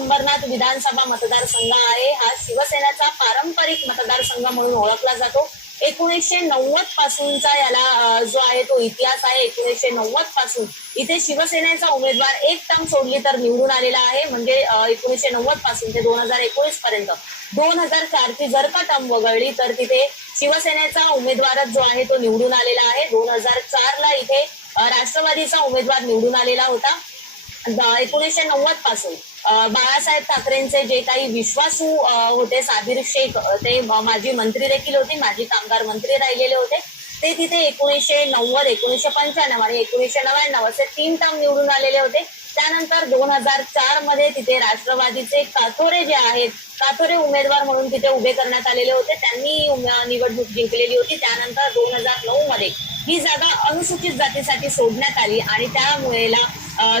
अंबरनाथ विधानसभा मतदारसंघ आहे. हा शिवसेनेचा पारंपरिक मतदारसंघ म्हणून ओळखला जातो. एकोणीसशे नव्वद पासूनचा याला जो आहे तो इतिहास आहे. एकोणीसशे नव्वदपासून इथे शिवसेनेचा उमेदवार एक टर्म सोडली तर निवडून आलेला आहे. म्हणजे एकोणीसशे नव्वदपासून ते दोन हजार एकोणीस पर्यंत. दोन हजार चारची जर का टर्म वगळली तर तिथे शिवसेनेचा उमेदवारच जो आहे तो निवडून आलेला आहे. दोन हजार चारला इथे राष्ट्रवादीचा उमेदवार निवडून आलेला होता. एकोणीसशे नव्वदपासून. बाळासाहेब ठाकरेंचे जे काही विश्वासू होते साबिर शेख ते माजी मंत्री देखील होते माजी कामगार मंत्री राहिलेले होते. ते तिथे एकोणीसशे नव्वद एकोणीसशे पंच्याण्णव आणि एकोणीसशे नव्याण्णव असे तीन टर्म निवडून आलेले होते. त्यानंतर दोन हजार चारमध्ये तिथे राष्ट्रवादीचे काथोरे जे आहेत काथोरे उमेदवार म्हणून तिथे उभे करण्यात आलेले होते. त्यांनी निवडणूक जिंकलेली होती. त्यानंतर दोन हजार नऊ मध्ये ही जागा अनुसूचित जातीसाठी सोडण्यात आली आणि त्यामुळेला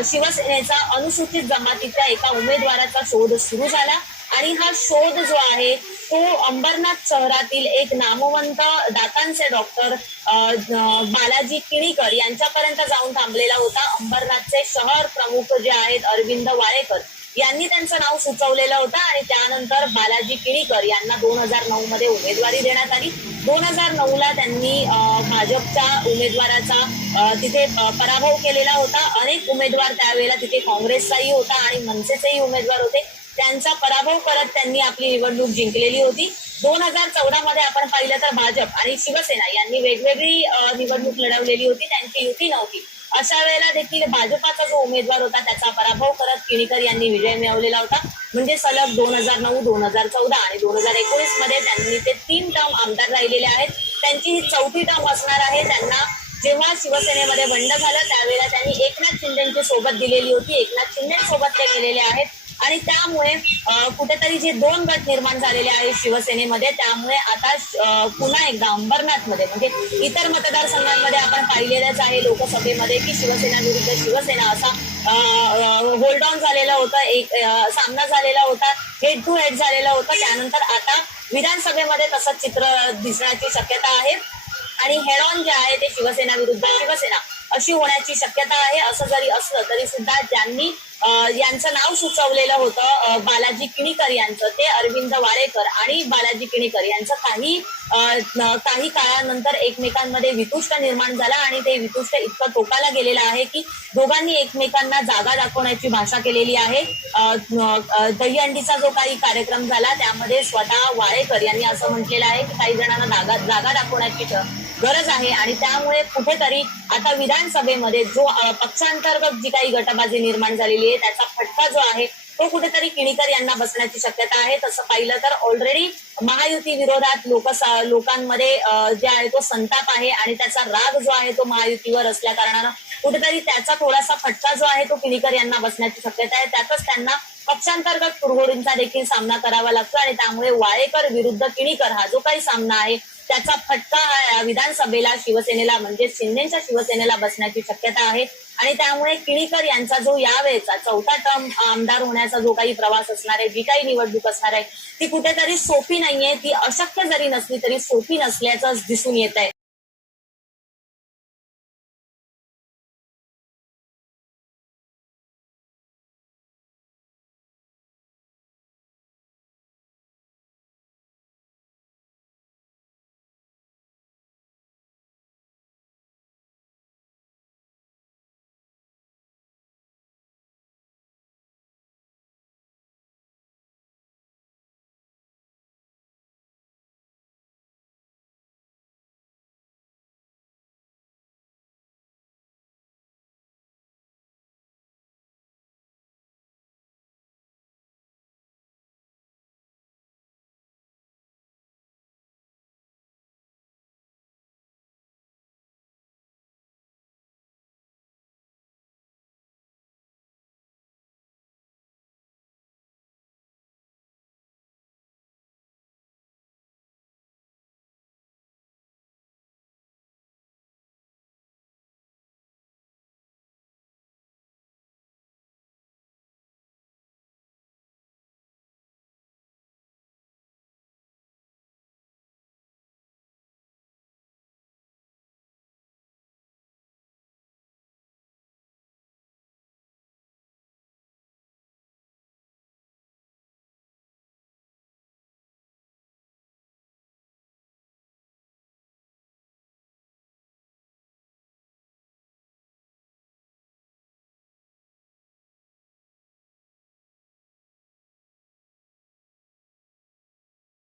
शिवसेनेचा अनुसूचित जमातीच्या एका उमेदवाराचा शोध सुरू झाला. आणि हा शोध जो आहे तो अंबरनाथ शहरातील एक नामवंत दातांचे डॉक्टर बालाजी किणीकर यांच्यापर्यंत जाऊन थांबलेला होता. अंबरनाथचे शहर प्रमुख जे आहेत अरविंद वाळेकर. यांनी त्यांचं नाव सुचवलेलं होतं आणि त्यानंतर बालाजी किणीकर यांना दोन हजार नऊ मध्ये उमेदवारी देण्यात आली. दोन हजार नऊ ला त्यांनी भाजपच्या उमेदवाराचा तिथे पराभव केलेला होता. अनेक उमेदवार त्यावेळेला तिथे काँग्रेसचाही होता आणि मनसेचेही उमेदवार होते. त्यांचा पराभव करत त्यांनी आपली निवडणूक जिंकलेली होती. दोन हजार चौदा मध्ये आपण पाहिलं तर भाजप आणि शिवसेना यांनी वेगवेगळी निवडणूक लढवलेली होती. त्यांची युती नव्हती. अशा वेळेला देखील भाजपाचा जो उमेदवार होता त्याचा पराभव करत किणीकर यांनी विजय मिळवलेला होता. म्हणजे सलग दोन हजार नऊ दोन हजार चौदा आणि दोन हजार एकोणीसमध्ये त्यांनी ते तीन टर्म आमदार राहिलेले आहेत. त्यांची ही चौथी टर्म असणार आहे. त्यांना जेव्हा शिवसेनेमध्ये बंड झालं त्यावेळेला त्यांनी एकनाथ शिंदेची सोबत दिलेली होती. एकनाथ शिंदेसोबत ते गेलेले आहेत. आणि त्यामुळे कुठेतरी जे दोन गट निर्माण झालेले आहेत शिवसेनेमध्ये त्यामुळे आता पुन्हा एकदा अंबरनाथमध्ये म्हणजे इतर मतदारसंघांमध्ये आपण पाहिलेलंच आहे लोकसभेमध्ये की शिवसेना विरुद्ध शिवसेना असा होल्ड ऑन झालेला होता एक सामना झालेला होता हेड टू हेड झालेला होता. त्यानंतर आता विधानसभेमध्ये तसंच चित्र दिसण्याची शक्यता आहे. आणि हेड ऑन जे आहे ते शिवसेना विरुद्ध शिवसेना. अशी होण्याची शक्यता आहे. असं जरी असलं तरी सुद्धा ज्यांनी यांचं नाव सुचवलेलं होतं बालाजी किणीकर यांचं ते अरविंद वाळेकर आणि बालाजी किणीकर यांचं काही काही काळानंतर एकमेकांमध्ये वितुष्ट निर्माण झाला आणि ते वितुष्ट इतकं टोकाला गेलेलं आहे की दोघांनी एकमेकांना जागा दाखवण्याची भाषा केलेली आहे. अं, दहीहंडीचा जो काही कार्यक्रम झाला त्यामध्ये स्वतः वाळेकर यांनी असं म्हटलेलं आहे की काही जणांना जागा जागा दाखवण्याची गरज आहे आणि त्यामुळे कुठेतरी आता विधानसभेमध्ये जो पक्षांतर्गत जी काही गटबाजी निर्माण झालेली आहे त्याचा फटका जो आहे तो कुठेतरी किणीकर यांना बसण्याची शक्यता आहे. तसं पाहिलं तर ऑलरेडी महायुती विरोधात लोक लोकांमध्ये जे आहे तो संताप आहे आणि त्याचा राग जो आहे तो महायुतीवर असल्या कारणानं कुठेतरी त्याचा थोडासा फटका जो आहे तो किणीकर यांना बसण्याची शक्यता आहे. त्यातच त्यांना पक्षांतर्गत कुरघोडींचा देखील सामना करावा लागतो आणि त्यामुळे वाळेकर विरुद्ध किणीकर हा जो काही सामना आहे त्याचा फटका विधानसभेला शिवसेनेला म्हणजे शिंदेच्या शिवसेनेला बसण्याची शक्यता आहे. आणि त्यामुळे किणीकर यांचा जो यावेळेचा चौथा टर्म आमदार होण्याचा जो काही प्रवास असणार आहे जी काही निवडणूक असणार आहे ती कुठेतरी सोपी नाहीये ती अशक्य जरी नसली तरी सोपी नसल्याचं दिसून येत आहे